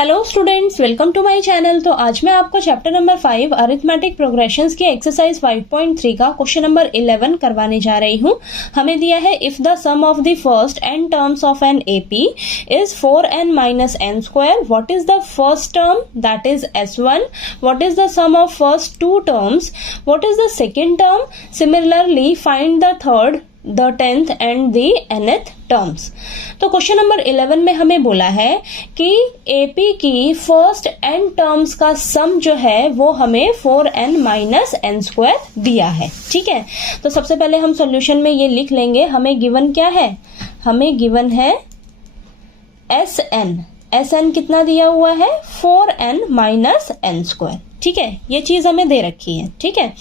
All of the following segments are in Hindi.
Hello students, welcome to my channel. तो आज मैं आपको चैप्टर नंबर 5 अरिथमेटिक प्रोग्रेशंस की एक्सरसाइज 5.3 का क्वेश्चन नंबर 11 करवाने जा रही हूँ। हमें दिया है if the sum of the first n terms of an AP is 4n minus n square, what is the first term that is s1, what is the sum of first two terms, what is the second term, similarly find the third, the 10th and the nth terms. तो क्वेश्चन नंबर 11 में हमें बोला है कि एपी की फर्स्ट n टर्म्स का सम जो है वो हमें 4n माइनस n स्क्वायर दिया है। ठीक है, तो सबसे पहले हम सॉल्यूशन में ये लिख लेंगे। हमें गिवन क्या है? हमें गिवन है sn कितना दिया हुआ है? 4n minus n square. ठीक है, ये चीज हमें दे रखी है। ठीक है,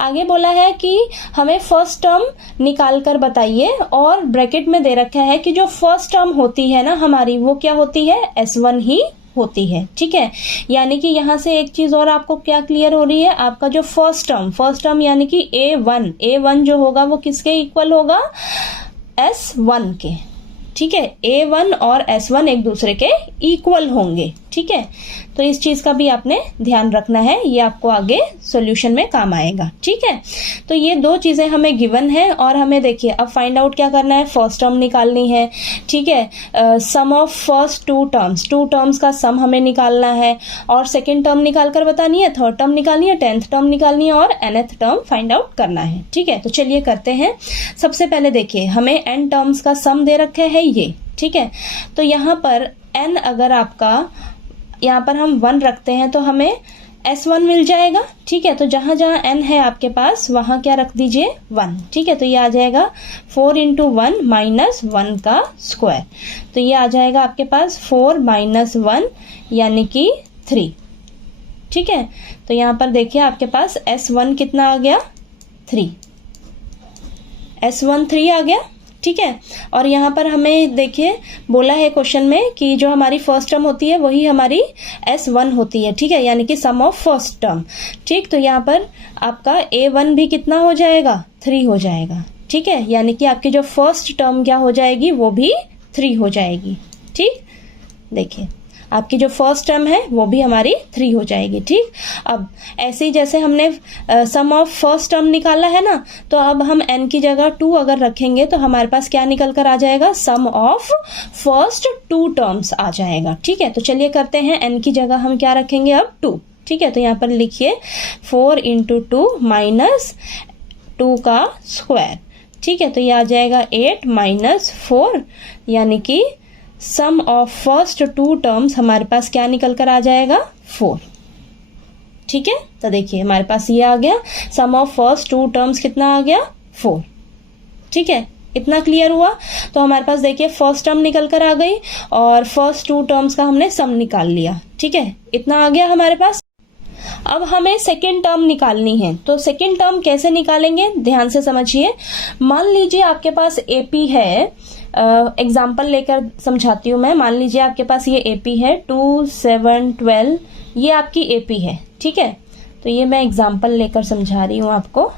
आगे बोला है कि हमें फर्स्ट टर्म निकाल कर बताइए और ब्रैकेट में दे रखा है कि जो फर्स्ट टर्म होती है ना हमारी, वो क्या होती है? s1 ही होती है। ठीक है, यानी कि यहाँ से एक चीज और आपको क्या क्लियर हो रही है? आपका जो फर्स्ट टर्म यानी कि a1 जो होगा वो किसके इक्वल होगा? s1 के। ठीक है, a1 और s1 एक दूसरे के इक्वल होंगे। ठीक है, तो इस चीज का भी आपने ध्यान रखना है, ये आपको आगे सॉल्यूशन में काम आएगा। ठीक है, तो ये दो चीजें हमें गिवन है और हमें देखिए अब फाइंड आउट क्या करना है? फर्स्ट टर्म निकालनी है। ठीक है, सम ऑफ फर्स्ट टू टर्म्स का सम हमें निकालना है और सेकेंड टर्म निकाल कर बतानी है, थर्ड टर्म निकालनी है, 10th टर्म निकालनी है और nth टर्म फाइंड आउट करना है। ठीक है, तो चलिए करते हैं। सबसे पहले देखिए हमें n टर्म्स का सम दे रखे है ये। ठीक है, तो यहाँ पर n अगर आपका यहाँ पर हम 1 रखते हैं तो हमें s1 मिल जाएगा। ठीक है, तो जहां जहां n है आपके पास वहां क्या रख दीजिए? 1। ठीक है, तो ये आ जाएगा 4 इंटू 1 माइनस 1 का स्क्वायर, तो ये आ जाएगा आपके पास 4 माइनस 1 यानी कि 3। ठीक है, तो यहाँ पर देखिए आपके पास s1 कितना आ गया? 3। s1 3 आ गया। ठीक है, और यहाँ पर हमें देखिए बोला है क्वेश्चन में कि जो हमारी फर्स्ट टर्म होती है वही हमारी s1 होती है। ठीक है, यानी कि सम ऑफ फर्स्ट टर्म। ठीक, तो यहाँ पर आपका a1 भी कितना हो जाएगा? 3 हो जाएगा। ठीक है, यानी कि आपकी जो फर्स्ट टर्म क्या हो जाएगी? वो भी 3 हो जाएगी। ठीक, देखिए आपकी जो फर्स्ट टर्म है वो भी हमारी 3 हो जाएगी। ठीक, अब ऐसे ही जैसे हमने सम ऑफ फर्स्ट टर्म निकाला है ना, तो अब हम n की जगह 2 अगर रखेंगे तो हमारे पास क्या निकल कर आ जाएगा? सम ऑफ फर्स्ट टू टर्म्स आ जाएगा। ठीक है, तो चलिए करते हैं। n की जगह हम क्या रखेंगे? अब 2। ठीक है, तो यहाँ पर लिखिए 4 इंटू 2 माइनस 2 का स्क्वायर। ठीक है, तो ये आ जाएगा 8 माइनस 4 यानी कि सम ऑफ फर्स्ट टू टर्म्स हमारे पास क्या निकल कर आ जाएगा? 4। ठीक है, तो देखिए हमारे पास ये आ गया सम ऑफ फर्स्ट टू टर्म्स कितना आ गया? 4। ठीक है, इतना क्लियर हुआ। तो हमारे पास देखिए फर्स्ट टर्म निकल कर आ गई और फर्स्ट टू टर्म्स का हमने सम निकाल लिया। ठीक है, इतना आ गया हमारे पास। अब हमें सेकेंड टर्म निकालनी है, तो सेकेंड टर्म कैसे निकालेंगे? ध्यान से समझिए। मान लीजिए आपके पास एपी है, एग्जाम्पल लेकर समझाती हूँ मैं। मान लीजिए आपके पास ये एपी है 2, 7, 12, ये आपकी एपी है। ठीक है, तो ये मैं एग्जाम्पल लेकर समझा रही हूँ आपको।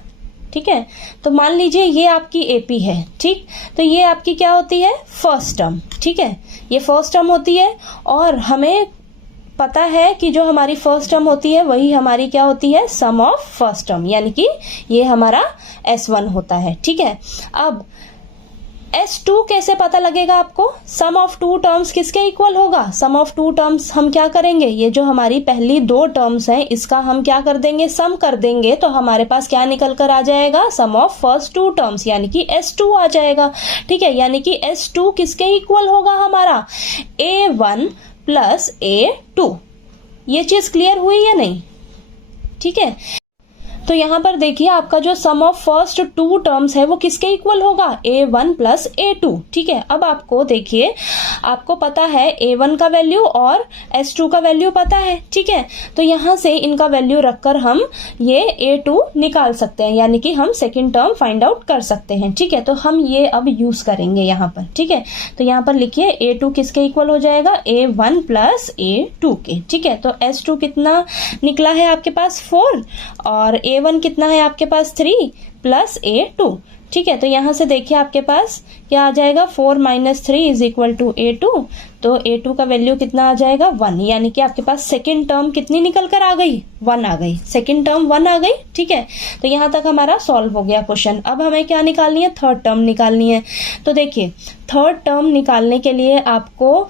ठीक है, तो मान लीजिए ये आपकी एपी है। ठीक, तो ये आपकी क्या होती है? First term. ठीक है, ये फर्स्ट टर्म होती है और हमें पता है कि जो हमारी फर्स्ट टर्म होती है वही हमारी क्या होती है? सम ऑफ फर्स्ट टर्म, यानी कि ये हमारा s1 होता है। ठीक है, अब s2 कैसे पता लगेगा आपको? सम ऑफ टू टर्म्स किसके इक्वल होगा? सम ऑफ टू टर्म्स हम क्या करेंगे? ये जो हमारी पहली 2 टर्म्स हैं इसका हम क्या कर देंगे? सम कर देंगे, तो हमारे पास क्या निकल कर आ जाएगा? सम ऑफ फर्स्ट टू टर्म्स यानी कि s2 आ जाएगा। ठीक है, यानी कि s2 किसके इक्वल होगा? हमारा a1 प्लस a2। ये चीज क्लियर हुई या नहीं? ठीक है, तो यहाँ पर देखिए आपका जो सम ऑफ फर्स्ट टू टर्म्स है वो किसके इक्वल होगा? a1 plus a2। ठीक है, अब आपको देखिए आपको पता है a1 का वैल्यू और s2 का वैल्यू पता है। ठीक है, तो यहाँ से इनका वैल्यू रखकर हम ये a2 निकाल सकते हैं, यानी कि हम सेकेंड टर्म फाइंड आउट कर सकते हैं। ठीक है, तो हम ये अब यूज करेंगे यहाँ पर। ठीक है, तो यहाँ पर लिखिए a2 किसके इक्वल हो जाएगा? a1 प्लस a2 के। ठीक है, तो s2 कितना निकला है आपके पास? 4 और a1 कितना है आपके पास? 3 प्लस a2। ठीक है, तो यहां से देखिए आपके पास क्या आ जाएगा? 4 minus 3 is equal to a2, तो a2 का वैल्यू कितना आ जाएगा 1, यानी कि आपके पास सेकेंड टर्म कितनी निकल कर आ गई 1 आ गई, सेकेंड टर्म 1 आ गई। ठीक है, तो यहाँ तक हमारा सॉल्व हो गया क्वेश्चन। अब हमें क्या निकालनी है, थर्ड टर्म निकालनी है। तो देखिए थर्ड टर्म निकालने के लिए आपको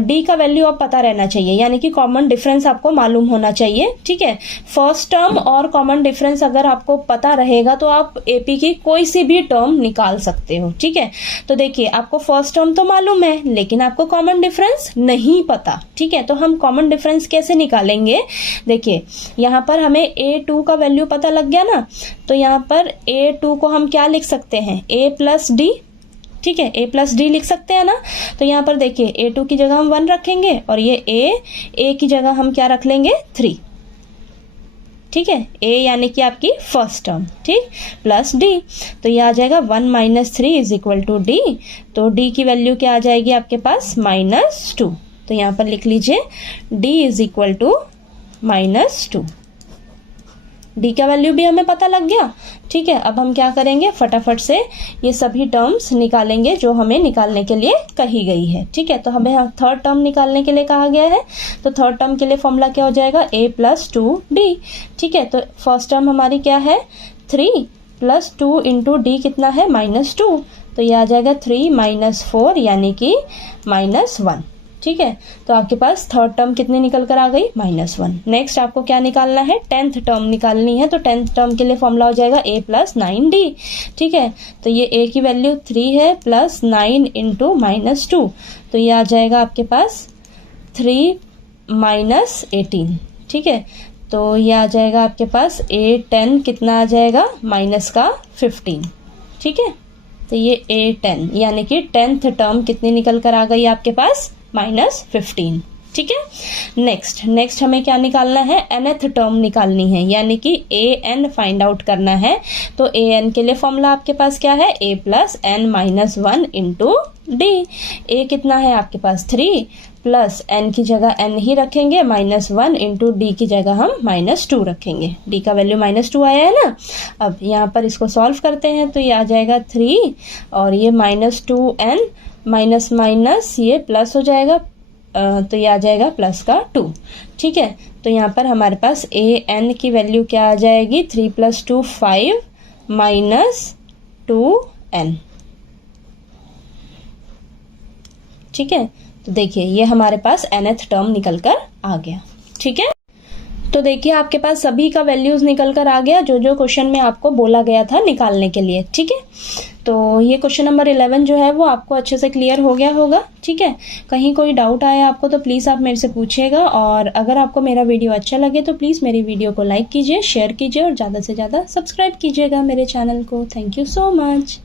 डी का वैल्यू अब पता रहना चाहिए, यानी कि कॉमन डिफरेंस आपको मालूम होना चाहिए। ठीक है, फर्स्ट टर्म और कॉमन डिफरेंस अगर आपको पता रहेगा तो आप एपी की कोई सी भी टर्म निकाल सकते हो। ठीक है, तो देखिए आपको फर्स्ट टर्म तो मालूम है लेकिन आपको कॉमन डिफरेंस नहीं पता। ठीक है, तो हम कॉमन डिफरेंस कैसे निकालेंगे, देखिए यहाँ पर हमें a2 का वैल्यू पता लग गया ना, तो यहाँ पर a2 को हम क्या लिख सकते हैं, a प्लस डी। ठीक है, a प्लस डी लिख सकते हैं ना। तो यहाँ पर देखिए a2 की जगह हम 1 रखेंगे और ये a की जगह हम क्या रख लेंगे 3। ठीक है, a यानी कि आपकी फर्स्ट टर्म, ठीक, प्लस d, तो ये आ जाएगा 1 माइनस 3 इज इक्वल टू d। तो d की वैल्यू क्या आ जाएगी आपके पास -2। तो यहाँ पर लिख लीजिए d is equal to -2। D का वैल्यू भी हमें पता लग गया। ठीक है, अब हम क्या करेंगे, फटाफट से ये सभी टर्म्स निकालेंगे जो हमें निकालने के लिए कही गई है। ठीक है, तो हमें थर्ड टर्म निकालने के लिए कहा गया है, तो थर्ड टर्म के लिए फॉर्मूला क्या हो जाएगा, a प्लस 2d। ठीक है, तो फर्स्ट टर्म हमारी क्या है 3 प्लस 2 इंटू डी कितना है -2, तो ये आ जाएगा 3 माइनस 4 यानी कि -1। ठीक है, तो आपके पास थर्ड टर्म कितनी निकल कर आ गई -1। नेक्स्ट आपको क्या निकालना है, टेंथ टर्म निकालनी है। तो टेंथ टर्म के लिए फॉर्मूला हो जाएगा a प्लस 9d। ठीक है, तो ये a की वैल्यू 3 है प्लस 9 इंटू -2, तो ये आ जाएगा आपके पास 3 माइनस 18। ठीक है, तो ये आ जाएगा आपके पास a10 कितना आ जाएगा -15। ठीक है, तो ये a10 यानी कि टेंथ टर्म कितनी निकल कर आ गई आपके पास -15। ठीक है, नेक्स्ट हमें क्या निकालना है, nth टर्म निकालनी है, यानी कि an फाइंड आउट करना है। तो an के लिए फॉर्मूला आपके पास क्या है, a plus n minus 1 into D. a कितना है आपके पास 3 प्लस n की जगह n ही रखेंगे -1 इंटू डी की जगह हम -2 रखेंगे। d का वैल्यू -2 आया है ना। अब यहाँ पर इसको सॉल्व करते हैं तो ये आ जाएगा 3 और ये -2n माइनस माइनस ये प्लस हो जाएगा, तो ये आ जाएगा प्लस का 2। ठीक है, तो यहाँ पर हमारे पास an की वैल्यू क्या आ जाएगी, 3 + 2 5 माइनस 2n। ठीक है, तो देखिए ये हमारे पास nth टर्म निकल कर आ गया। ठीक है, तो देखिए आपके पास सभी का वैल्यूज निकल कर आ गया जो जो क्वेश्चन में आपको बोला गया था निकालने के लिए। ठीक है, तो ये क्वेश्चन नंबर 11 जो है वो आपको अच्छे से क्लियर हो गया होगा। ठीक है, कहीं कोई डाउट आया आपको तो प्लीज़ आप मेरे से पूछिएगा, और अगर आपको मेरा वीडियो अच्छा लगे तो प्लीज़ मेरी वीडियो को लाइक कीजिए, शेयर कीजिए और ज़्यादा से ज़्यादा सब्सक्राइब कीजिएगा मेरे चैनल को। Thank you so much.